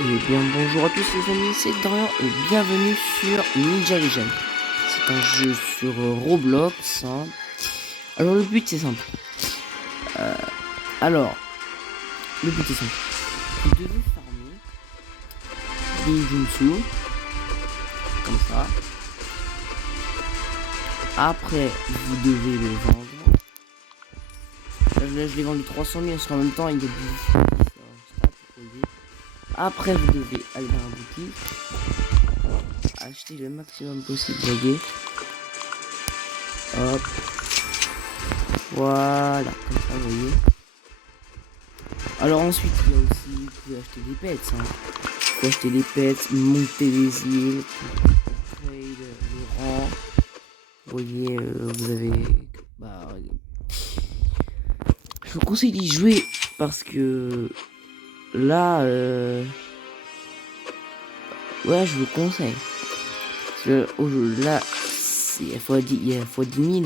Et bien bonjour à tous les amis, c'est Dorian et bienvenue sur Ninja Legend. C'est un jeu sur Roblox. Alors le but c'est simple. Euh, alors, le but est simple. Vous devez farmer des Junsu. Comme ça. Après, vous devez le vendre. Là je l'ai vendu 300 000 parce qu'en même temps il est 10. Après, vous devez aller dans la boutique, acheter le maximum possible, voyez. Hop. Voilà, comme ça, vous voyez. Alors ensuite, il y a aussi, vous pouvez acheter des pets. Vous pouvez acheter des pets, monter les îles, créer le rang. Vous voyez, vous avez... Bah, je vous conseille d'y jouer parce que là... Ouais, je vous conseille. Parce que là, il y a fois 10 000.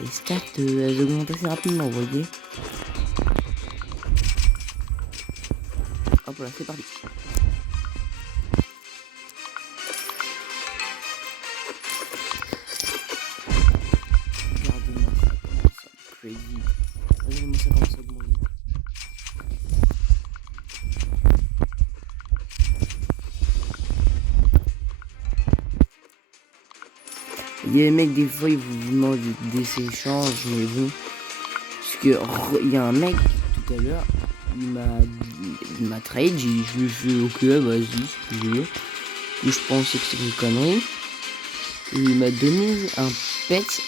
Les stats, elles augmentent assez rapidement, vous voyez. Hop là, c'est parti. Regardez-moi ça, comment ça, crazy. Regardez-moi ça, comment ça augmente. Il y a des mecs, des fois, ils vous demandent des échanges, mais bon. Parce que, il y a un mec, tout à l'heure, il m'a trade, je lui ai fait, ok, vas-y, si tu veux. Et je pensais que c'était une connerie. Et il m'a donné un pet.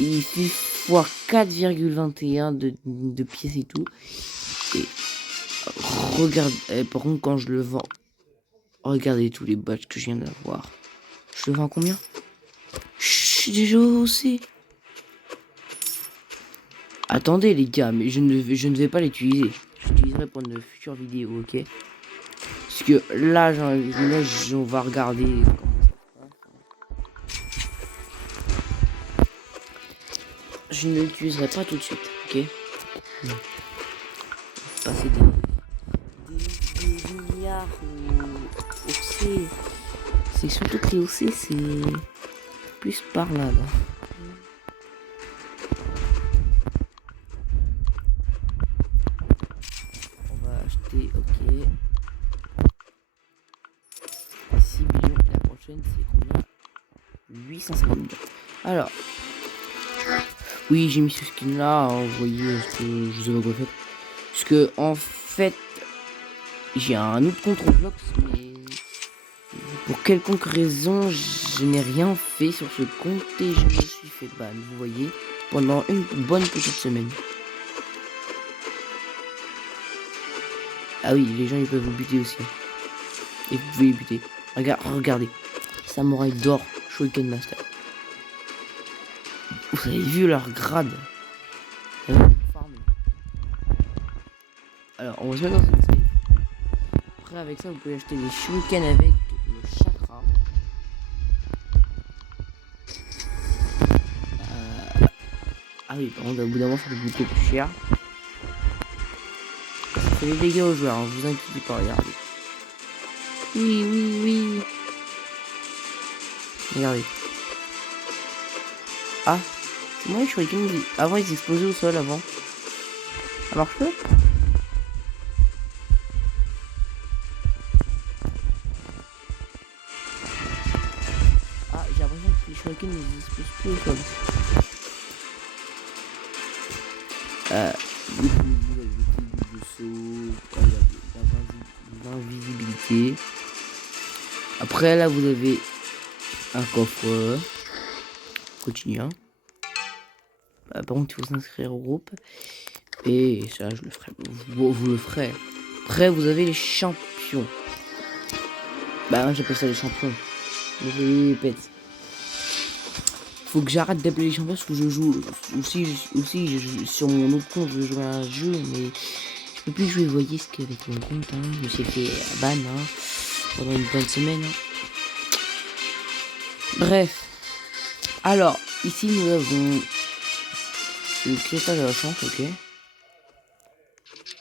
Et il fait x 4,21 de pièces et tout. Et regarde, par contre, quand je le vends, regardez tous les badges que je viens d'avoir. Je le vends combien? Je suis déjà aussi. Attendez les gars, mais je ne vais pas l'utiliser. Je l'utiliserai pour une future vidéo, ok? Parce que là, on va regarder. Je ne l'utiliserai pas tout de suite, ok? Passer des milliards au OC. C'est surtout que les OC, c'est plus par là. On va acheter, ok. 6 millions. La prochaine, c'est combien? 850 millions. Alors, oui, j'ai mis ce skin là. Vous voyez ce que je vous avais refait. Parce que, en fait, j'ai un autre compte Roblox, mais pour quelconque raison, je n'ai rien fait sur ce compte et je me suis fait ban, vous voyez, pendant une bonne petite semaine. Ah oui, les gens ils peuvent vous buter aussi. Et vous pouvez les buter. Regardez. Samouraï d'or, Shuriken Master. Vous avez vu leur grade. Alors, on va se mettre dans une safe. Après, avec ça, vous pouvez acheter des shurikens avec le chakra. Ah oui, par contre, au bout d'un moment, ça coûte beaucoup plus cher. Ça fait des dégâts aux joueurs, hein, vous inquiétez pas, regardez. Oui. Regardez. Ah, c'est moi les shurikens. Avant, ils explosaient au sol avant. Ça marche pas? Ah, j'ai l'impression que les shurikens ils explosent plus au sol. Du coup, vous avez de saut, l'invisibilité. Après, là, vous avez un coffre. Continue. Hein. Par contre, il faut s'inscrire au groupe. Et ça, je le ferai. Vous le ferez. Après, vous avez les champions. Bah, j'appelle ça les champions. Les pets. Faut que j'arrête d'appeler les champions parce que je joue aussi sur mon autre compte, je joue à un jeu, mais je peux plus jouer, vous voyez, ce qu'avec mon compte, hein, je me suis fait ban pendant une bonne semaine. Bref. Alors, ici nous avons le cristal de la chance, ok.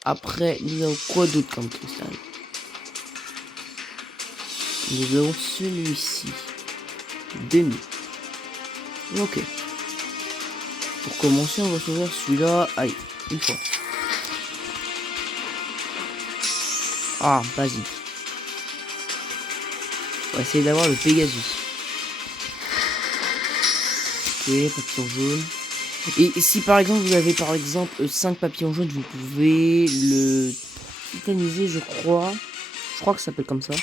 Après, nous avons quoi d'autre comme cristal? Nous avons celui-ci. 2000. Ok. Pour commencer, on va s'ouvrir celui-là. Allez, une fois. Ah, basique. On va essayer d'avoir le Pegasus. Ok, papillon jaune. Et si par exemple vous avez par exemple 5 papillons jaunes, vous pouvez le titaniser, je crois. Je crois que ça s'appelle comme ça.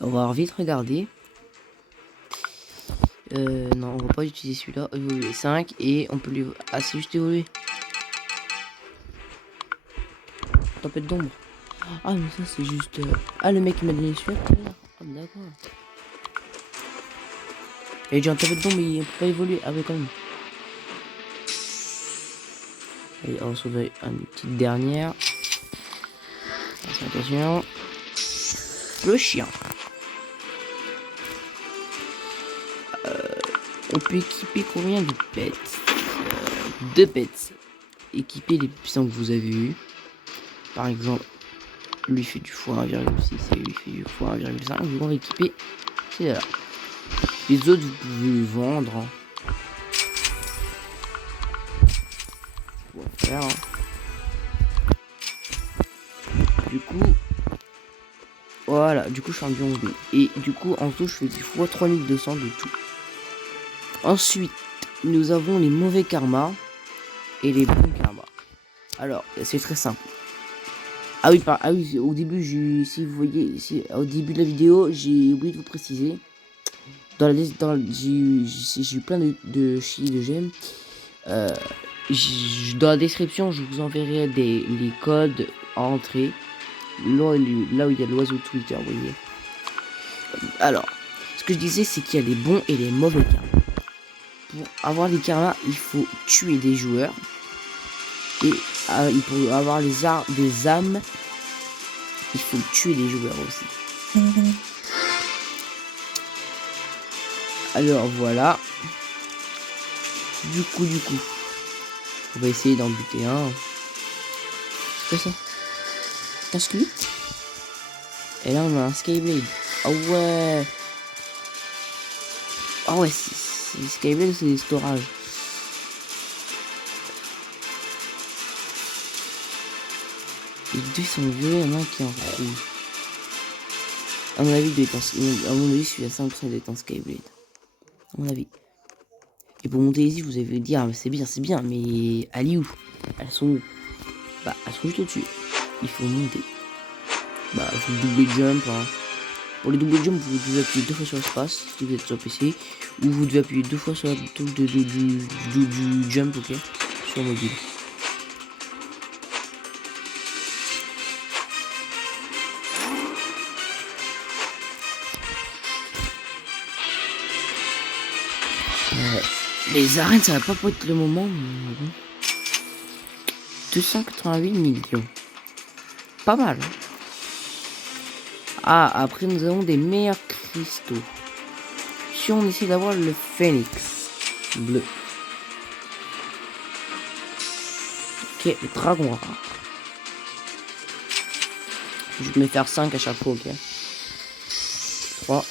On va vite regarder. Non, on va pas utiliser celui-là. Évoluer 5 et on peut lui... Ah, c'est juste évoluer. Tempête d'ombre. Ah, mais ça c'est juste... Ah, le mec qui m'a donné celui-là tout à l'heure. Ah, d'accord. Il a déjà un tempête d'ombre mais il peut pas évoluer. Ah, oui, quand même. Allez, on va sauver une petite dernière. Attention. Le chien. On peut équiper combien de pets? 2 pets. Équiper les puissants que vous avez eu. Par exemple, lui fait du x1,6 et lui fait du x1,5. Vous pouvez équiper. C'est là. Les autres, vous pouvez les vendre. Hein. On va faire. Hein. Du coup. Voilà, du coup je fais un bion. Et du coup en tout je fais du x 3200 de tout. Ensuite, nous avons les mauvais karmas et les bons karmas. Alors, c'est très simple. Ah oui, au début, si vous voyez, ici, au début de la vidéo, j'ai oublié de vous préciser. J'ai eu plein de j'aime. Dans la description, je vous enverrai les codes à entrer. Là où il y a l'oiseau Twitter, vous voyez. Alors, ce que je disais, c'est qu'il y a les bons et les mauvais karmas. Pour avoir les karmas, il faut tuer des joueurs. Et pour avoir des âmes, il faut tuer des joueurs aussi. Alors voilà. Du coup, on va essayer d'en buter un. C'est quoi ça? Casse-lui. Et là, on a un Skyblade. Ah ouais. Ah ouais, Skyblade, c'est des storages. Les deux sont vieux, il y en a un qui est en rouge. À mon avis, celui-là 5% d'être en Skyblade. À mon avis. Et pour monter ici, vous avez dit, ah, c'est bien, mais elle est où? Elles sont où? Bah, elles sont juste au-dessus. Il faut monter. Bah, vous doublez jump. Hein. Pour les double jump, vous devez appuyer 2 fois sur l'espace si vous êtes sur PC. Ou vous devez appuyer 2 fois sur la touche du jump, ok? Sur mobile. Les arènes, ça va pas pour être le moment, mais bon. 288 millions. Pas mal. Hein. Ah, après nous avons des meilleurs cristaux. Si on essaie d'avoir le phénix bleu. Ok, le dragon rare. Je vais me faire 5 à chaque fois, ok. 3.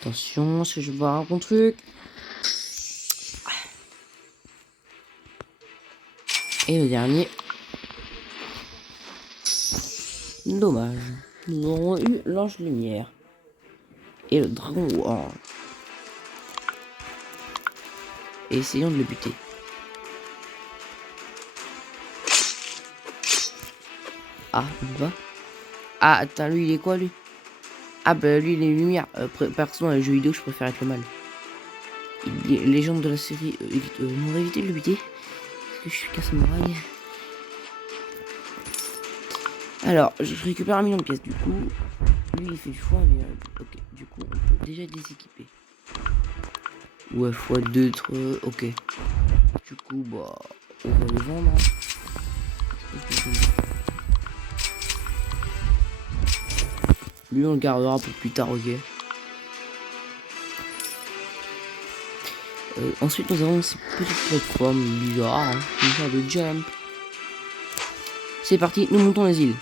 Attention, si je vois un bon truc. Et le dernier. Dommage. Nous aurons eu l'ange lumière. Et le dragon orange. Et essayons de le buter. Ah, on va. Ah, attends, lui, il est quoi, lui? Ah, bah, lui, il est lumière. Perso, dans les jeux vidéo, je préfère être le mal. Les gens de la série m'ont évité de le buter. Parce que je suis casse-muraille. Alors, je récupère 1 million de pièces. Du coup, lui, il fait du foin. Ok, du coup, on peut déjà les équiper. Ouais, x2, ok. Du coup, bah, on va les vendre. Lui, on le gardera pour plus tard, ok. Ensuite, nous avons ces petites plateformes bizarres, hein, une sorte de jump. C'est parti, nous montons les îles.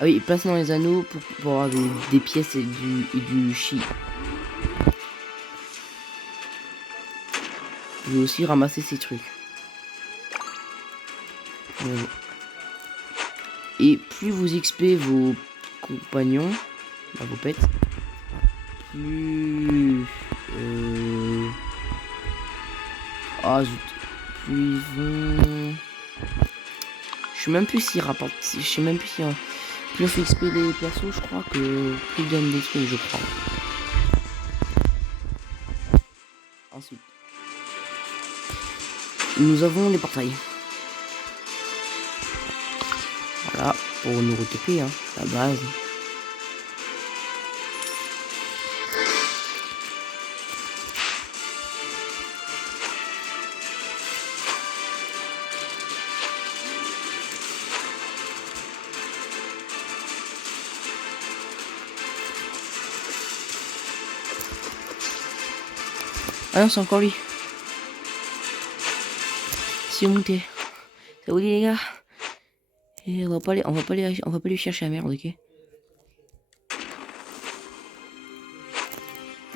Ah oui, place dans les anneaux pour avoir des pièces et du chi. Je vais aussi ramasser ces trucs. Et plus vous XP vos compagnons, vos pets, plus... Ah zut. Plus ils vont... Je sais même plus s'ils rapportent... Je sais même plus si... Plus on fait XP les persos, je crois que... Plus ils donnent d'XP, je crois. Ensuite. Nous avons les portails. Voilà, pour nous retaper, hein, la base. Ah non, c'est encore lui. Si on montait. Ça vous dit les gars? Et on va pas lui chercher la merde, ok?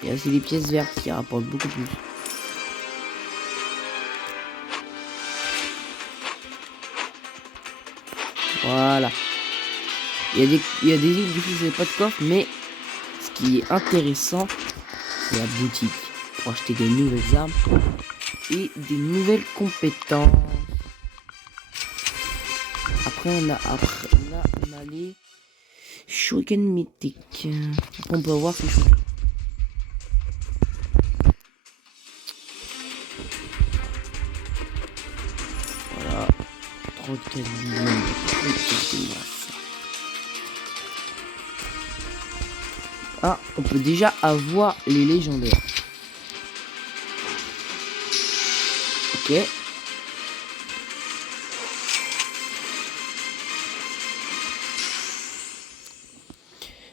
Il y a aussi des pièces vertes qui rapportent beaucoup plus. Voilà. Il y a des îles du coup c'est pas de coffre, mais ce qui est intéressant, c'est la boutique. Pour acheter des nouvelles armes et des nouvelles compétences. Après on a les shuriken mythiques. Après on peut avoir ces shurikens. Voilà. 34 millions. Ah, on peut déjà avoir les légendaires. Ok.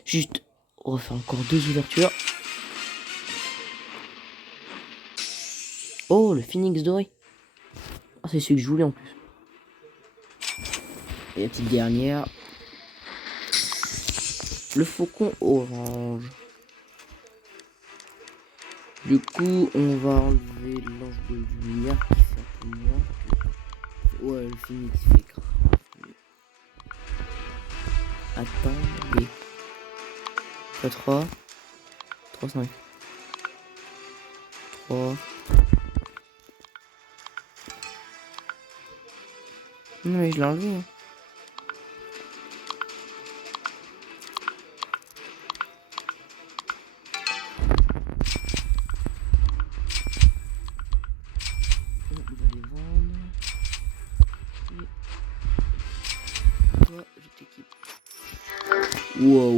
Juste, on va faire encore 2 ouvertures. Oh, le phoenix doré. Ah, c'est celui que je voulais en plus. Et la petite dernière. Le faucon orange. Du coup, on va enlever l'ange de lumière qui fait un peu moins. Ouais, le phoenix fait grave. Attendez. 3, 5. 3. Non, mais je l'ai enlevé. Hein. On va les vendre. Et toi, je t'équipe. Wow.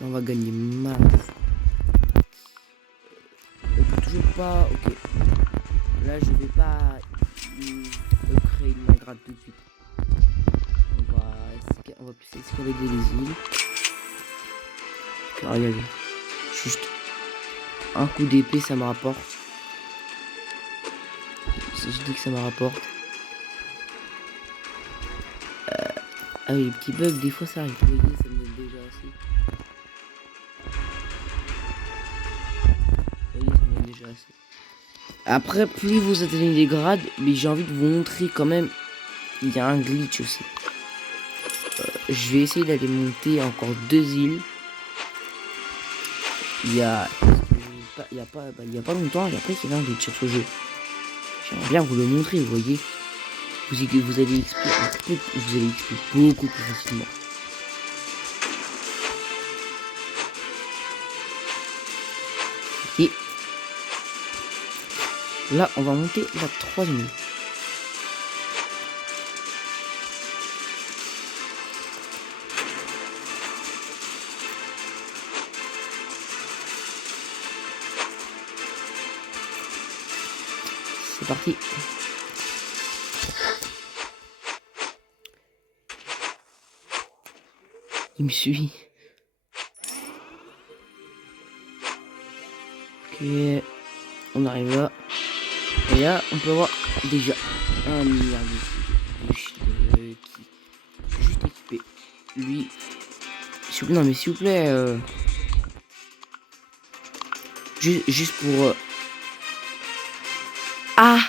Là, on va gagner max. On peut toujours pas. Ok. Là, je vais pas créer une main tout de suite. On va plus escalader les îles. Regardez. Juste un coup d'épée, ça me rapporte. Je dis que ça me rapporte. Ah oui, les petits bugs, des fois ça arrive. Vous voyez, ça me donne déjà assez. Vous voyez, ça me donne déjà assez. Après, plus vous atteignez les grades, mais j'ai envie de vous montrer quand même. Il y a un glitch aussi. Je vais essayer d'aller monter encore 2 îles. Il y a pas longtemps, j'ai appris qu'il y avait un glitch sur ce jeu. J'aimerais bien vous le montrer, vous voyez. Vous allez expliquer beaucoup plus facilement. Et là, on va monter la 3e. C'est parti. Il me suit. Ok. on arrive là. Et là, on peut avoir déjà 1 milliard de qui juste équipé. Lui, s'il vous plaît, non mais s'il vous plaît, juste pour... Ah,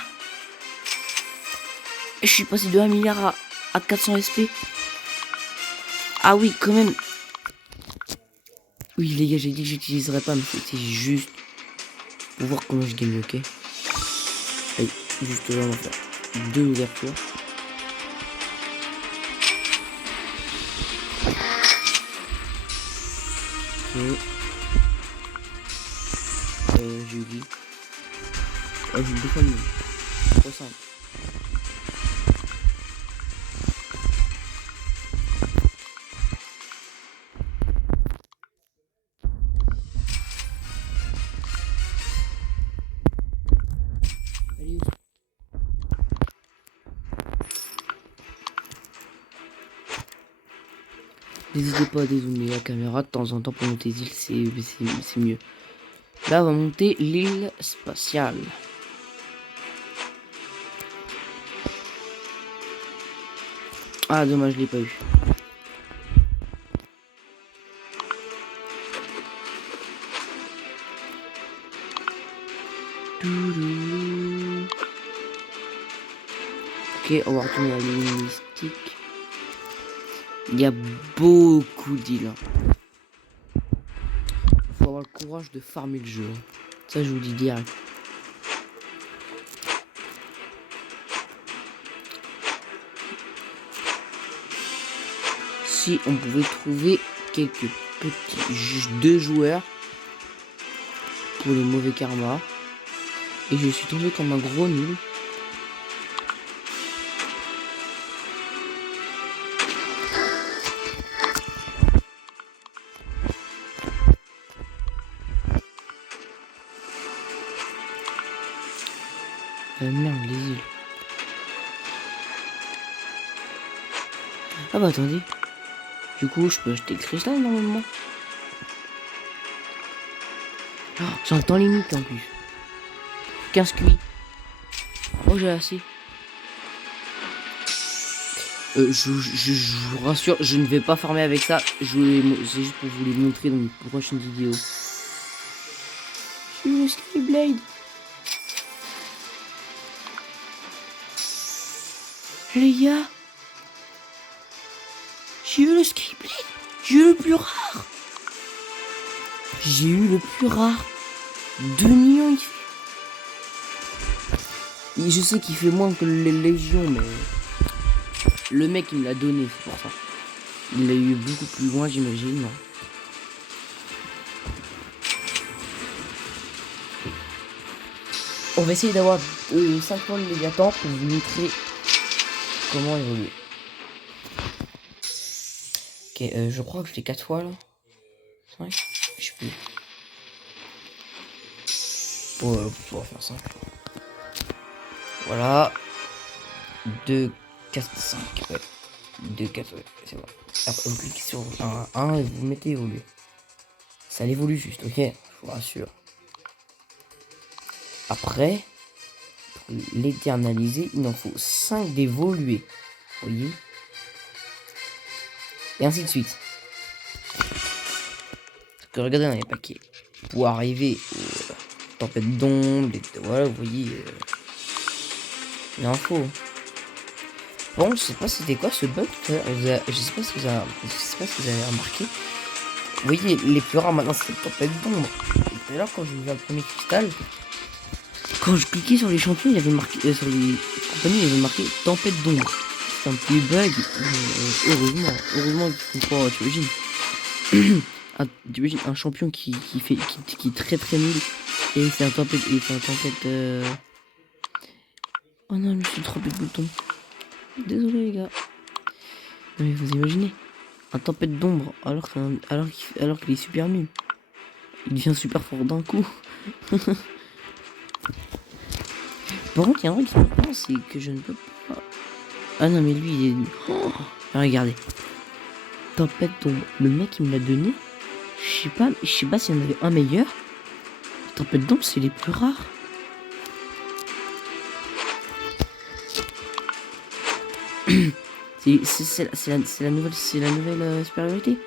je suis passé de 1 milliard à 400 SP. Ah oui, quand même. Oui, les gars, j'ai dit que j'utiliserais pas, mais c'était juste pour voir comment je gagne, ok. Allez, juste là, on va faire 2 ouvertures. Ok. J'ai dit. Oh, j'ai deux fois mieux. Trop simple. Allez, n'hésitez pas à dézoomer la caméra de temps en temps pour monter les îles, c'est mieux. Là, on va monter l'île spatiale. Ah, dommage, je l'ai pas eu. Ok, on va retourner à l'île mystique. Il y a beaucoup d'îles. Faut avoir le courage de farmer le jeu. Ça, je vous dis direct. Si on pouvait trouver quelques petits, juste 2 joueurs pour les mauvais karmas. Et je suis tombé comme un gros nul. Merde, les îles. Ah bah attendez. Du coup, je peux acheter le cristal normalement. Oh, j'ai un temps limite en plus. 15 cuits. Oh, j'ai assez. Je vous rassure, je ne vais pas farmer avec ça. C'est juste pour vous les montrer dans une prochaine vidéo. J'ai eu le Skyblade. Les gars, j'ai eu le Skyblade. J'ai eu le plus rare. J'ai eu le plus rare. 2 millions il fait. Et je sais qu'il fait moins que les légions, mais le mec il me l'a donné, c'est pour ça. Il l'a eu beaucoup plus loin, j'imagine. Non. On va essayer d'avoir 5 points de Léviathan pour vous montrer comment évoluer. Ok, je crois que je fais 4 fois là. 5, je sais plus. Pour faire simple. Voilà. 2, 4, 5. Ouais. 2, 4, ouais, c'est bon. Après, vous cliquez sur 1 et vous mettez évoluer. Ça évolue juste, ok? Je vous rassure. Après, pour l'éternaliser, il en faut 5 d'évoluer. Vous voyez? Et ainsi de suite. Parce que regardez dans les paquets. Pour arriver aux tempêtes d'ombre, voilà, vous voyez. Il en faut. Bon, je sais pas c'était quoi ce bug. Je sais pas si vous avez remarqué. Vous voyez, les plus rares maintenant c'est les tempêtes d'ombre. Et tout à l'heure, quand j'ai ouvert le premier cristal, quand je cliquais sur les champions, il y avait marqué sur les compagnies, il y avait marqué tempête d'ombre. C'est un petit bug. Heureusement qu'ils font pas, tu imagines. T'imagines un champion qui est très très nul. Et c'est un tempête. Oh non, je me suis trompé de bouton. Désolé les gars. Non mais vous imaginez un tempête d'ombre alors qu'il est super nul. Il devient super fort d'un coup. Par contre, il y a un truc qui me pense, c'est que je ne peux pas. Ah non mais lui il est. Oh, regardez. Tempête d'ombre. Le mec il me l'a donné. Je sais pas s'il y en avait un meilleur. Tempête d'ombre c'est les plus rares. C'est la nouvelle supériorité.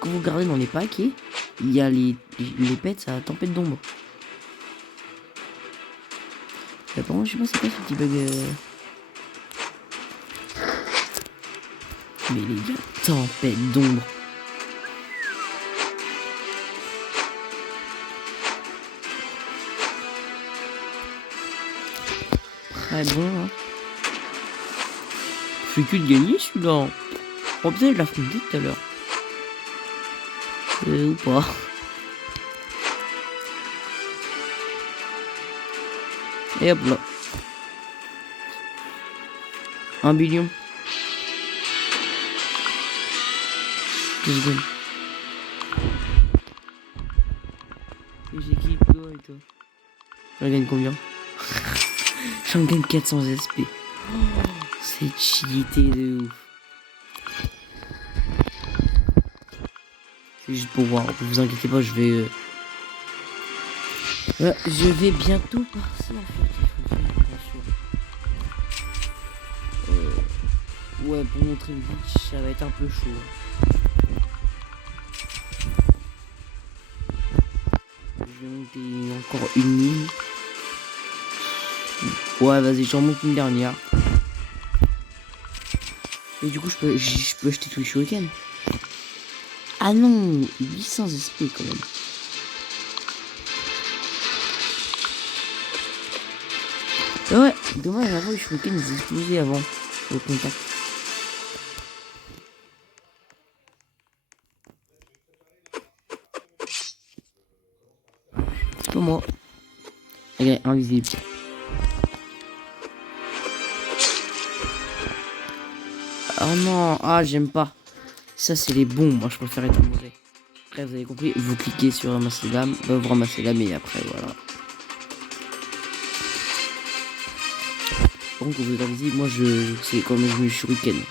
Quand vous regardez dans les packs, il y a les pets à tempête d'ombre. Par contre, je sais pas c'est quoi ce petit bug. Mais les gars, tempête d'ombre. Très bon, hein. Je fais que de gagner celui-là. Oh putain, je l'affronté tout à l'heure. Ou pas. Et hop là. 1 billion. 2 secondes. Et j'équipe toi et toi. J'en gagne combien? J'en gagne 400 SP. Oh, c'est cheaté de ouf. C'est juste pour voir. Vous inquiétez pas, je vais bientôt passer en fait. Il faut faire attention. Ouais, pour montrer le glitch, ça va être un peu chaud. Je vais monter encore une ligne. Ouais, vas-y, j'en monte une dernière. Et du coup, je peux acheter tous les shurikens. Ah non, 800 SP quand même. Ah ouais, dommage, avant les shurikens ils explosaient avant au contact. C'est pas moi. Regarde, invisible. Oh non, ah j'aime pas. Ça c'est les bons, moi je préfère être mauvais. Après vous avez compris, vous cliquez sur ramasser l'âme, vous ramassez l'âme et après voilà. Par contre quand vous êtes invisible, moi c'est comme je mets shuriken.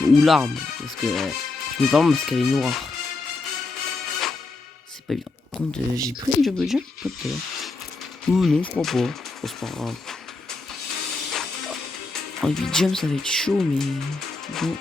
Ou l'arme, parce que je mets pas l'arme parce qu'elle est noire. C'est pas bien. Par contre j'ai pris le double jump peut-être. Ouh non je crois pas. Oh, c'est pas grave. En 8 jump ça va être chaud mais bon.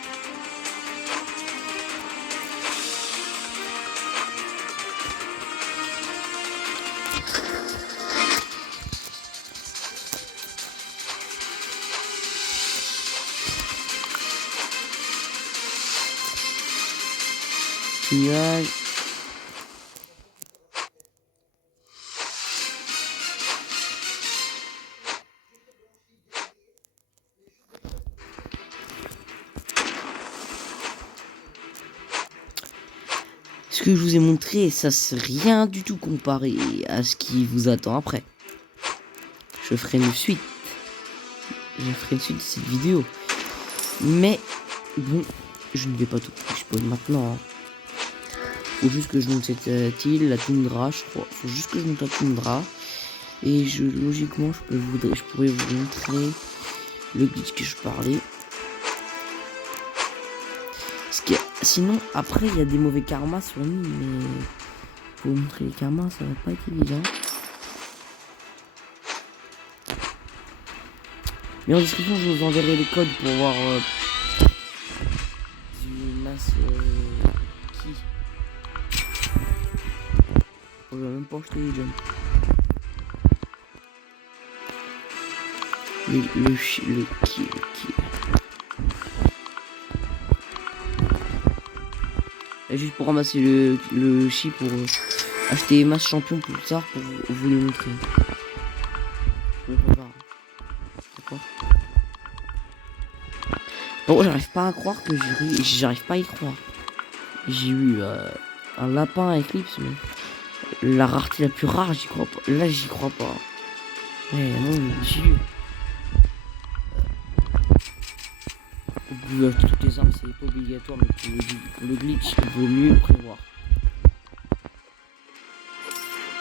Nuage. Ce que je vous ai montré, ça c'est rien du tout comparé à ce qui vous attend après. Je ferai une suite. Je ferai une suite de cette vidéo. Mais bon, je ne vais pas tout spoil maintenant. Hein. Faut juste que je monte cette île, la toundra, je crois. Faut juste que je monte la toundra. Et logiquement, je pourrais vous montrer le glitch que je parlais. Sinon, après, il y a des mauvais karmas sur l'île, mais pour vous montrer les karmas, ça va pas être évident. Mais en description, je vous enverrai les codes pour voir du masse qui. Je vais même pas acheter les jumps. Le qui. Et juste pour ramasser le chi pour acheter masse champion plus tard pour vous les montrer. Je me prépare. D'accord. Bon, j'arrive pas à croire que j'arrive pas à y croire. J'ai eu un lapin à Eclipse, mais la rareté la plus rare, j'y crois pas. Là, j'y crois pas. Ouais, mon dieu. Vous pouvez acheter toutes les armes, c'est pas obligatoire, mais pour le glitch, il vaut mieux le prévoir.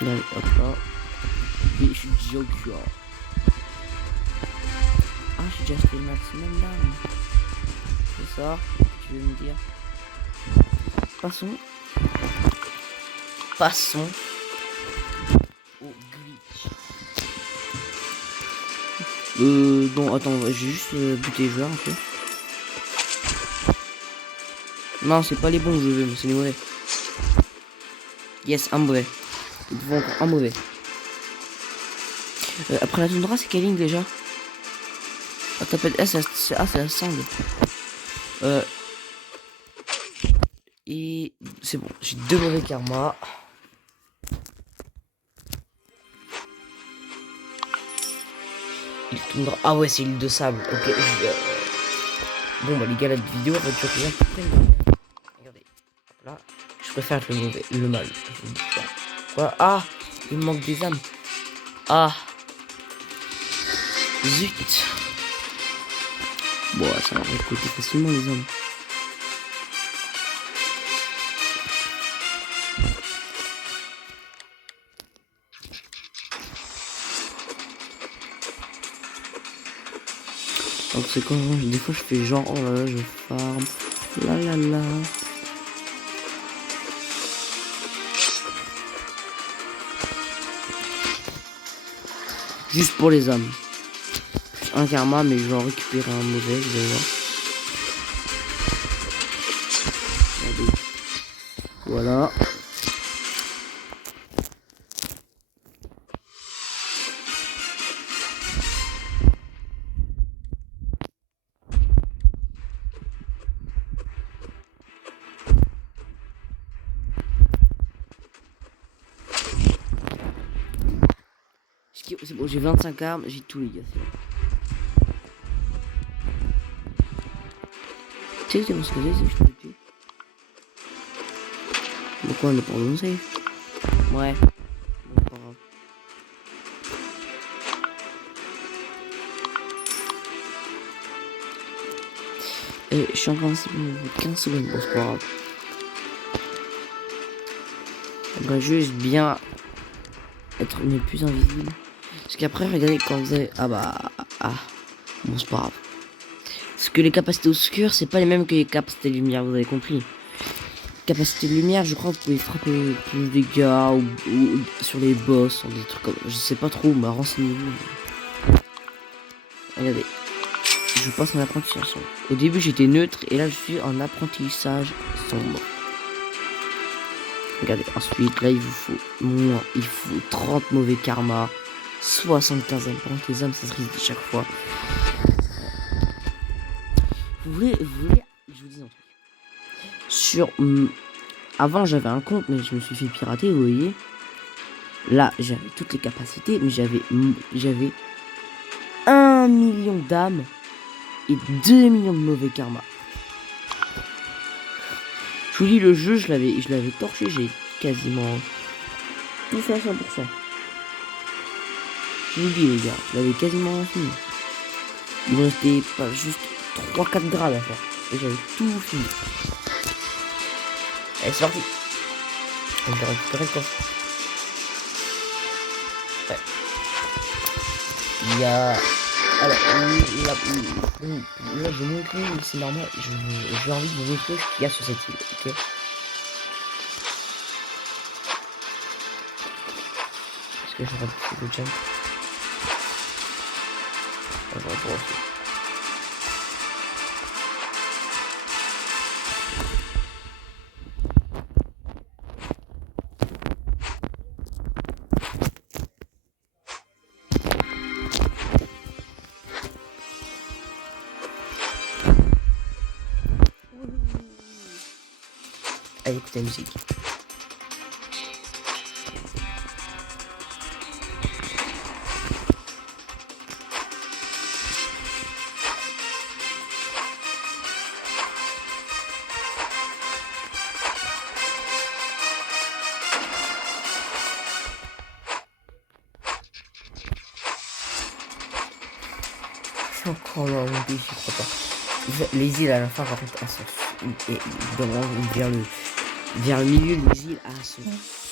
Là, hop là. Et je suis déjà au cul. Ah, j'ai déjà acheté le maximum d'armes. C'est ça, tu veux me dire. Passons au glitch. Non, attends, j'ai juste buté les joueurs un peu. Non, c'est pas les bons que je veux, mais c'est les mauvais. Yes, un mauvais. Il faut encore un mauvais. Après la toundra, c'est quelle ligne déjà? Ah, t'appelles... Ah, c'est la sand. Et c'est bon, j'ai 2 mauvais karma. Ah ouais, c'est l'île de sable. Ok. Bon bah les gars, la vidéo va durer bien peu près. Regardez. Là, je préfère être le mauvais, le mal. Quoi? Ah, il me manque des âmes. Ah. Zut. Bon, ça va récolter facilement les âmes. Donc c'est quand des fois je fais genre oh là là je farm la la la. Juste pour les âmes. Un karma mais je vais en récupérer un mauvais, vous allez voir. Allez. Voilà. C'est bon, j'ai 25 armes, j'ai tout les gars. Tu sais que c'est que je peux le tuer. Pourquoi on est pas dans safe? Ouais. Bon, pas grave. Et je suis en train de 15 secondes, bon c'est pas grave. On va juste bien être le plus invisible. Parce qu'après, regardez, quand vous avez... Ah bah... Ah. Bon, c'est pas grave. Parce que les capacités obscures, c'est pas les mêmes que les capacités de lumière, vous avez compris. Capacité de lumière, je crois que vous pouvez frapper plus de dégâts ou sur les boss, sur des trucs comme... Je sais pas trop, mais renseignez-vous. Regardez. Je passe en apprentissage sombre. Au début, j'étais neutre et là, je suis en apprentissage sombre. Regardez, ensuite, là, il vous faut... Moi, il faut 30 mauvais karma. 75 âmes. Par contre, les âmes, ça se risque de chaque fois. Vous voulez, je vous dis un truc. Sur... avant, j'avais un compte, mais je me suis fait pirater, vous voyez. Là, j'avais toutes les capacités, mais j'avais 1 million d'âmes et 2 millions de mauvais karma. Je vous dis, le jeu, je l'avais torché, j'ai quasiment tout fait à 100%. Je vous le dis les gars, je l'avais quasiment fini. Il me restait pas juste 3-4 grades à faire. Et j'avais tout fini. Allez, c'est parti. On va récupérer le coffre. Ouais. Il y a... Alors, là je vais montrer, c'est normal, j'ai envie de vous montrer ce qu'il y a sur cette île, ok? Est-ce que je vais faire le jump? On va voir aussi. Allez, écoutez la musique. C'est encore loin, je crois pas. Les îles à la fin, par contre, elles sont... Et vers le milieu, les îles, elles sont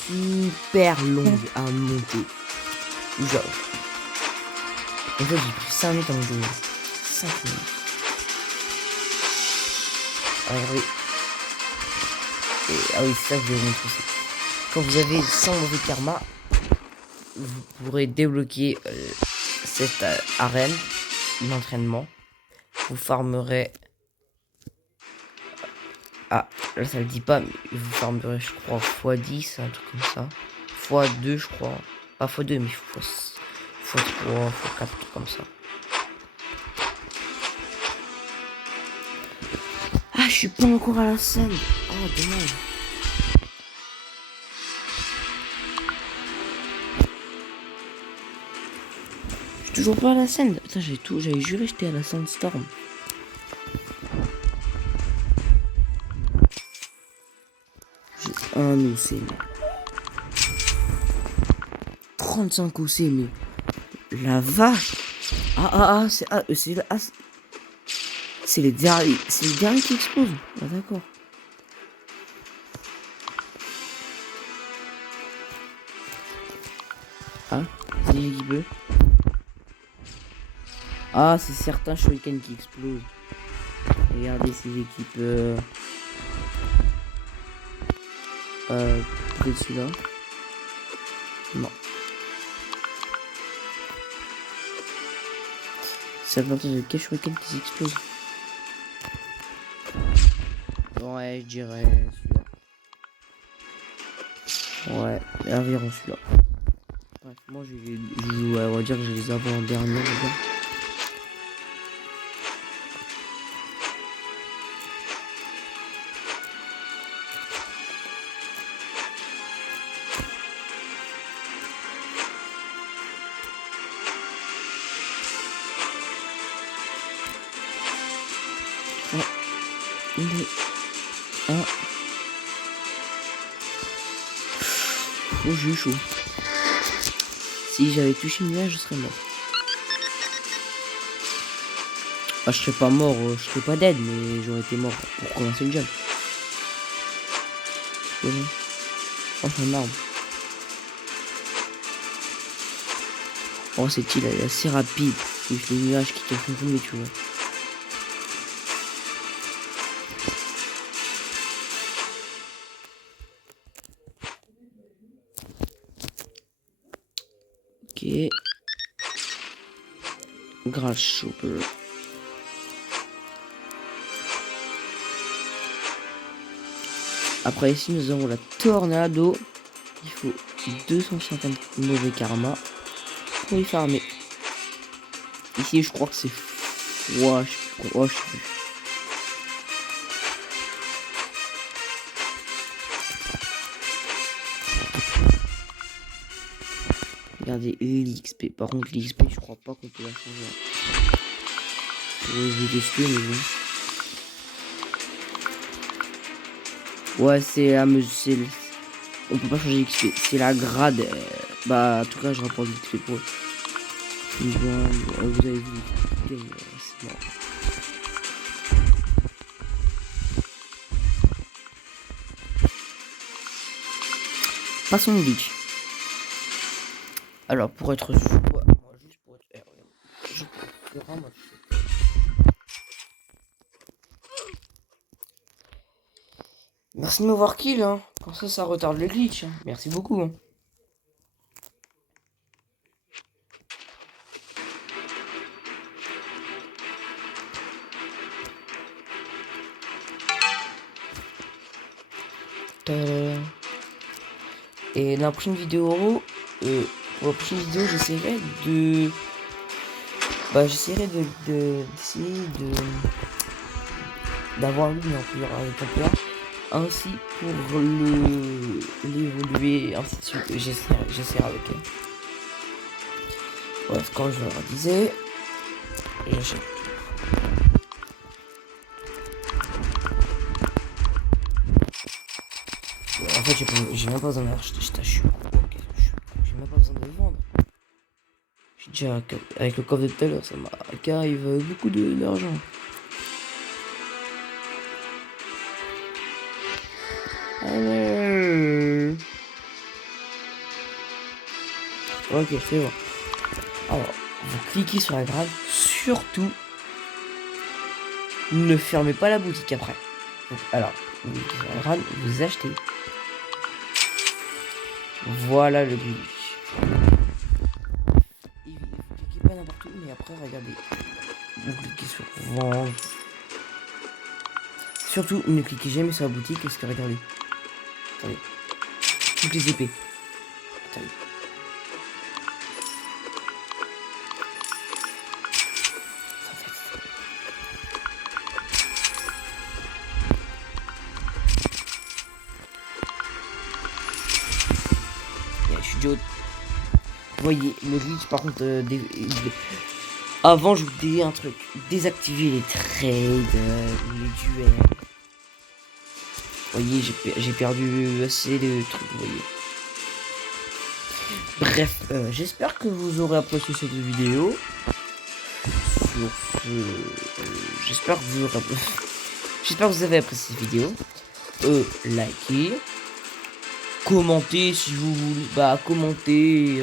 super longues à monter. Genre... En fait, j'ai pris 5 minutes à monter. 5 minutes. Ah, regardez. Ah oui, c'est ça que je vais vous montrer aussi. Quand vous avez 100 mauvais karma, vous pourrez débloquer cette arène d'entraînement, vous farmerez... Ah, là ça le dit pas, mais vous farmerez je crois x10, un truc comme ça. x2 je crois. Pas x2 mais x3, x4, truc comme ça. Ah, je suis pas encore à la scène. Oh, dommage. Je suis toujours pas à la scène. Putain, j'avais juré que j'étais à la Sandstorm. J'ai un OC. 35 OC, mais la vache. C'est les derniers qui explosent. Ah, d'accord. Ah, c'est qui peut. Ah, c'est certains shurikens qui explosent. Regardez ces équipes. Peut-être celui-là. Non. Ça veut dire quel shuriken qui explose. Ouais, je dirais celui-là. Ouais, environ celui-là. Bref, moi je joue, on va dire que j'ai les avant-derniers. Oh, j'ai eu chaud. Si j'avais touché une nuage, je serais mort. Ah, je serais pas mort, je serais pas dead, mais j'aurais été mort pour commencer le jump. Oh, c'est un arbre. Oh, cette île, elle est assez rapide. C'est juste les nuages qui te font tomber, tu vois. Ok. Grass Chopper. Après ici nous avons la tornado. Il faut 250 mauvais karma pour y farmer. Ici je crois que c'est... Ouais, je sais plus. Regardez l'XP. Par contre l'XP je crois pas qu'on peut la changer. Je vais tester mais bon. Ouais c'est la mesure. On peut pas changer l'XP. C'est la grade. Bah en tout cas je rapporte l'XP pour eux. Vous avez vu. C'est mort. Passons au glitch. Alors pour être sûr, moi juste pour être je peux moi. Merci de m'avoir kill hein. Comme ça retarde le glitch. Hein. Merci beaucoup. Hein. Et dans la prochaine vidéo, pour la prochaine vidéo, j'essaierai de... Bah j'essaierai d'essayer d'avoir lui en plus ainsi pour l'évoluer, ainsi de suite. J'essaierai avec elle. Bref, quand je leur disais, j'achète. En fait, j'ai même pas besoin d'acheter. J'ai même pas besoin de le vendre. J'ai déjà, avec le coffre de tout à l'heure, ça m'arrive beaucoup d'argent. Ok, je fais voir. Alors, vous cliquez sur la grade. Surtout, ne fermez pas la boutique après. Donc, alors, vous cliquez sur la grade, vous achetez. Voilà le glitch. Et vous cliquez pas après, regardez. Vous cliquez sur vendre. Surtout, ne cliquez jamais sur la boutique parce que regardez. Attendez. Toutes les épées. Attendez. Je suis Joe. Vous voyez, le glitch par contre, avant je vous disais un truc, désactiver les trades, les duels. Vous voyez, j'ai perdu assez de trucs, vous voyez. Bref, j'espère que vous aurez apprécié cette vidéo. Sur ce, j'espère que vous aurez j'espère que vous avez apprécié cette vidéo. Likez. Commentez si vous voulez. Bah, commentez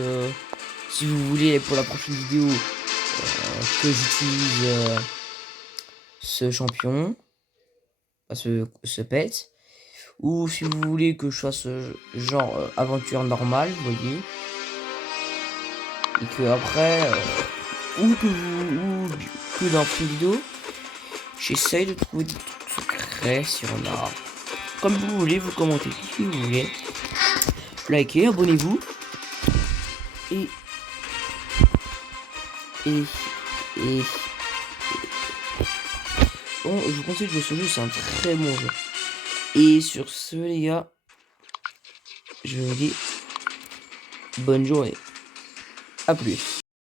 si vous voulez pour la prochaine vidéo que j'utilise ce champion. Ce pet. Ou si vous voulez que je fasse genre aventure normale, vous voyez. Et que après, ou que dans une vidéo, j'essaye de trouver des trucs secrets si on a. Comme vous voulez, vous commentez si vous voulez. Likez, abonnez-vous. Et bon, je vous conseille de jouer ce jeu, c'est un très bon jeu. Et sur ce, les gars, je vous dis bonne journée. A plus.